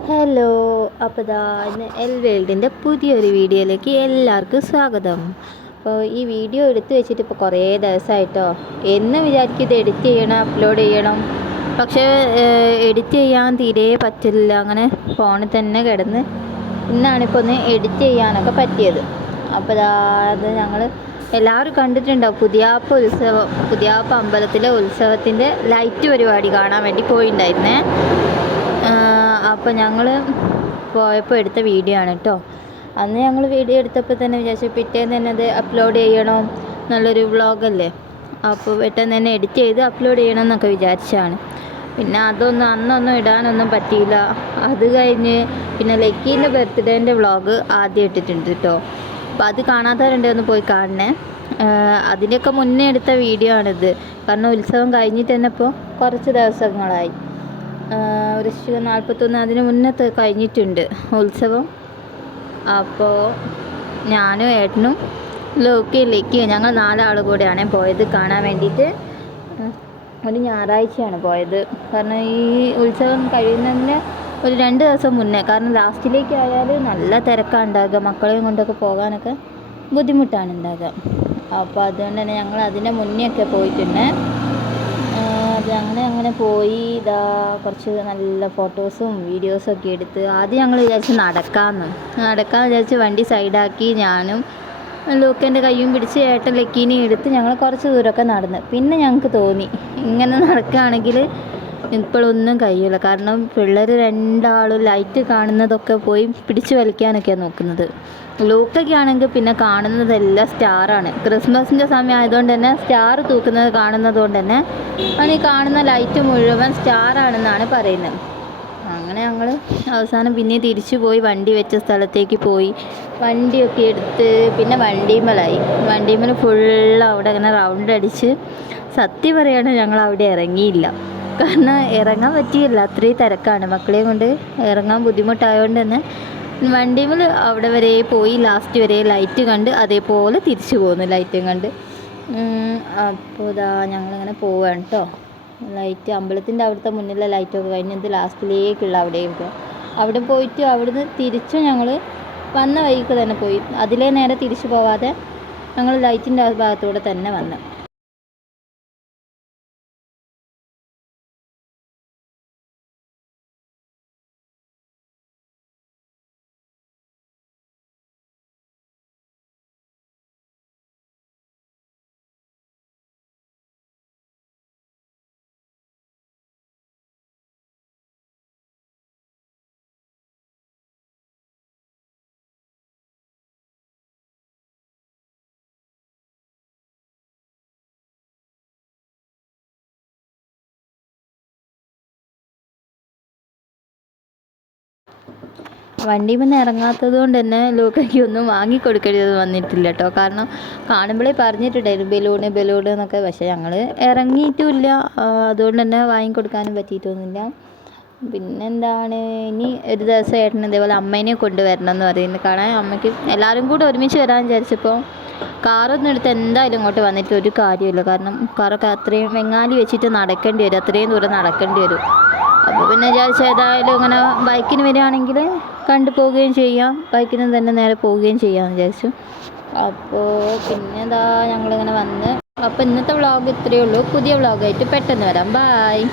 Hello അപ്പോൾ ദാ L വേൾഡിന്റെ പുതിയൊരു വീഡിയോയിലേക്ക് എല്ലാവർക്കും സ്വാഗതം. അപ്പോൾ ഈ വീഡിയോ എടുത്ത് വെച്ചിട്ട് ഇപ്പോൾ കുറേ ദിവസമായിട്ടോ എന്ന് വിചാരിക്കും ഇത് എഡിറ്റ് ചെയ്യണം അപ്ലോഡ് ചെയ്യണം. പക്ഷേ എഡിറ്റ് ചെയ്യാൻ തീരെ പറ്റില്ല. അങ്ങനെ ഫോണിൽ തന്നെ കിടന്ന് ഇന്നാണിപ്പോൾ ഒന്ന് എഡിറ്റ് ചെയ്യാനൊക്കെ പറ്റിയത്. അപ്പോൾ ദാ അത് ഞങ്ങൾ എല്ലാവരും കണ്ടിട്ടുണ്ടാവും പുതിയാപ്പ ഉത്സവം പുതിയാപ്പ അമ്പലത്തിലെ ഉത്സവത്തിന്റെ ലൈറ്റ് പരിപാടി കാണാൻ വേണ്ടി പോയിണ്ടായിരുന്നേ. അപ്പോൾ ഞങ്ങൾ പോയപ്പോൾ എടുത്ത വീഡിയോ ആണ് കേട്ടോ. അന്ന് ഞങ്ങൾ വീഡിയോ എടുത്തപ്പോൾ തന്നെ വിചാരിച്ചു പിറ്റേന്ന് തന്നെ അത് അപ്ലോഡ് ചെയ്യണം നല്ലൊരു വ്ളോഗല്ലേ അപ്പോൾ പെട്ടെന്ന് തന്നെ എഡിറ്റ് ചെയ്ത് അപ്ലോഡ് ചെയ്യണം എന്നൊക്കെ വിചാരിച്ചാണ് പിന്നെ അതൊന്നും അന്നൊന്നും ഇടാനൊന്നും പറ്റിയില്ല. അത് കഴിഞ്ഞ് പിന്നെ ലക്കീന്റെ ബർത്ത്ഡേന്റെ വ്ളോഗ് ആദ്യം ഇട്ടിട്ടുണ്ട് കേട്ടോ. അപ്പോൾ അത് കാണാത്തവരുണ്ടെങ്കിൽ ഒന്ന് പോയി കാണണേ. അതിന്റെയൊക്കെ മുന്നേ എടുത്ത വീഡിയോ ആണിത്. കാരണം ഉത്സവം കഴിഞ്ഞിട്ട് തന്നെ ഇപ്പോൾ കുറച്ച് ദിവസങ്ങളായി. വൃശ്ചിക നാൽപ്പത്തൊന്ന് അതിന് മുന്നത്തെ കഴിഞ്ഞിട്ടുണ്ട് ഉത്സവം. അപ്പോൾ ഞാനും ഏട്ടനും ലോക്കിയിലേക്ക് ലക്കിയും ഞങ്ങൾ നാലാൾ കൂടെയാണ് പോയത് കാണാൻ വേണ്ടിയിട്ട്. ഒരു ഞായറാഴ്ചയാണ് പോയത്. കാരണം ഈ ഉത്സവം കഴിയുന്നതിന് ഒരു രണ്ട് ദിവസം മുന്നേ. കാരണം ലാസ്റ്റിലേക്ക് ആയാൽ നല്ല തിരക്കാണ് ഉണ്ടാകുക മക്കളെയും കൊണ്ടൊക്കെ പോകാനൊക്കെ ബുദ്ധിമുട്ടാണ് ഉണ്ടാകുക അപ്പോൾ അതുകൊണ്ട് തന്നെ ഞങ്ങൾ അതിന്റെ മുന്നേ ഒക്കെ പോയിട്ടുണ്ട്. അത് അങ്ങനെ അങ്ങനെ പോയി. ഇതാ കുറച്ച് നല്ല ഫോട്ടോസും വീഡിയോസും ഒക്കെ എടുത്ത് ആദ്യം ഞങ്ങൾ വിചാരിച്ച് നടക്കാമെന്ന് നടക്കാമെന്ന് വിചാരിച്ച് വണ്ടി സൈഡാക്കി ഞാനും ലൂക്കന്റെ കയ്യും പിടിച്ച് ഏട്ടൻ ലക്കീനെയും എടുത്ത് ഞങ്ങൾ കുറച്ച് ദൂരമൊക്കെ നടന്ന്. പിന്നെ ഞങ്ങൾക്ക് തോന്നി ഇങ്ങനെ നടക്കുകയാണെങ്കിൽ ഇപ്പോഴൊന്നും കഴിയില്ല. കാരണം പിള്ളേർ രണ്ടാളും ലൈറ്റ് കാണുന്നതൊക്കെ പോയി പിടിച്ചു വലിക്കാനൊക്കെയാണ് നോക്കുന്നത്. ലൂക്കൊക്കെ ആണെങ്കിൽ പിന്നെ കാണുന്നതെല്ലാം സ്റ്റാറാണ് ക്രിസ്മസിന്റെ സമയം ആയതുകൊണ്ട് തന്നെ സ്റ്റാർ തൂക്കുന്നത് കാണുന്നതുകൊണ്ട് തന്നെ ആണ് ഈ കാണുന്ന ലൈറ്റ് മുഴുവൻ സ്റ്റാറാണെന്നാണ് പറയുന്നത്. അങ്ങനെ ഞങ്ങൾ അവസാനം പിന്നെ തിരിച്ചു പോയി വണ്ടി വെച്ച സ്ഥലത്തേക്ക് പോയി. വണ്ടിയൊക്കെ എടുത്ത് പിന്നെ വണ്ടിമലായി. വണ്ടിമൽ ഫുള്ള് അവിടെ ഇങ്ങനെ റൗണ്ട് അടിച്ച് സത്യം പറയുകയാണെങ്കിൽ ഞങ്ങൾ അവിടെ ഇറങ്ങിയില്ല. കാരണം ഇറങ്ങാൻ പറ്റിയില്ല. അത്രയും തിരക്കാണ്. മക്കളെയും കൊണ്ട് ഇറങ്ങാൻ ബുദ്ധിമുട്ടായതുകൊണ്ട് തന്നെ വണ്ടിമിൽ അവിടെ വരെ പോയി ലാസ്റ്റ് വരെ ലൈറ്റ് കണ്ട് അതേപോലെ തിരിച്ചു പോകുന്നു ലൈറ്റും കണ്ട്. അപ്പോൾ ഇതാ ഞങ്ങളിങ്ങനെ പോവാണ് കേട്ടോ ലൈറ്റ് അമ്പലത്തിന്റെ അവിടുത്തെ മുന്നിലെ ലൈറ്റൊക്കെ കഴിഞ്ഞത് ലാസ്റ്റിലേക്കുള്ള അവിടെയൊക്കെ അവിടെ പോയിട്ട് അവിടുന്ന് തിരിച്ചു ഞങ്ങൾ വന്ന വഴിക്ക് തന്നെ പോയി. അതിലേ നേരെ തിരിച്ചു പോവാതെ ഞങ്ങൾ ലൈറ്റിന്റെ ഭാഗത്തൂടെ തന്നെ വന്നു. വണ്ടിയിൽ നിന്ന് ഇറങ്ങാത്തത് കൊണ്ട് തന്നെ ലൂക്കയ്ക്ക് ഒന്നും വാങ്ങിക്കൊടുക്കരുത് വന്നിട്ടില്ല കേട്ടോ. കാരണം കാണുമ്പോഴേ പറഞ്ഞിട്ടുണ്ടായിരുന്നു ബലൂണ് ബലൂണ് എന്നൊക്കെ. പക്ഷേ ഞങ്ങൾ ഇറങ്ങിയിട്ടുമില്ല അതുകൊണ്ട് തന്നെ വാങ്ങിക്കൊടുക്കാനും പറ്റിയിട്ടൊന്നുമില്ല. പിന്നെന്താണ്? ഇനി ഒരു ദിവസം ഏട്ടൻ ഇതേപോലെ അമ്മേനെ കൊണ്ടുവരണം എന്ന് പറയുന്നത് കാണാൻ അമ്മയ്ക്ക് എല്ലാവരും കൂടെ ഒരുമിച്ച് വരാൻ വിചാരിച്ചപ്പോൾ കാറൊന്നും എടുത്ത് എന്തായാലും ഇങ്ങോട്ട് വന്നിട്ട് ഒരു കാര്യമില്ല കാരണം കാറൊക്കെ അത്രയും വെങ്ങാലി വെച്ചിട്ട് നടക്കേണ്ടി വരും. അത്രയും ദൂരം നടക്കേണ്ടി വരും. അപ്പോൾ പിന്നെ വിചാരിച്ച ഏതായാലും ഇങ്ങനെ ബൈക്കിന് വരികയാണെങ്കിൽ കണ്ടു പോവുകയും ചെയ്യാം. ബൈക്കിന് തന്നെ നേരെ പോവുകയും ചെയ്യാമെന്ന് വിചാരിച്ചു. അപ്പോൾ പിന്നെ എന്താ ഞങ്ങളിങ്ങനെ വന്ന്. അപ്പോൾ ഇന്നത്തെ വ്ളോഗ് ഇത്രയേ ഉള്ളൂ. പുതിയ വ്ളോഗായിട്ട് പെട്ടെന്ന് വരാം. ബായ്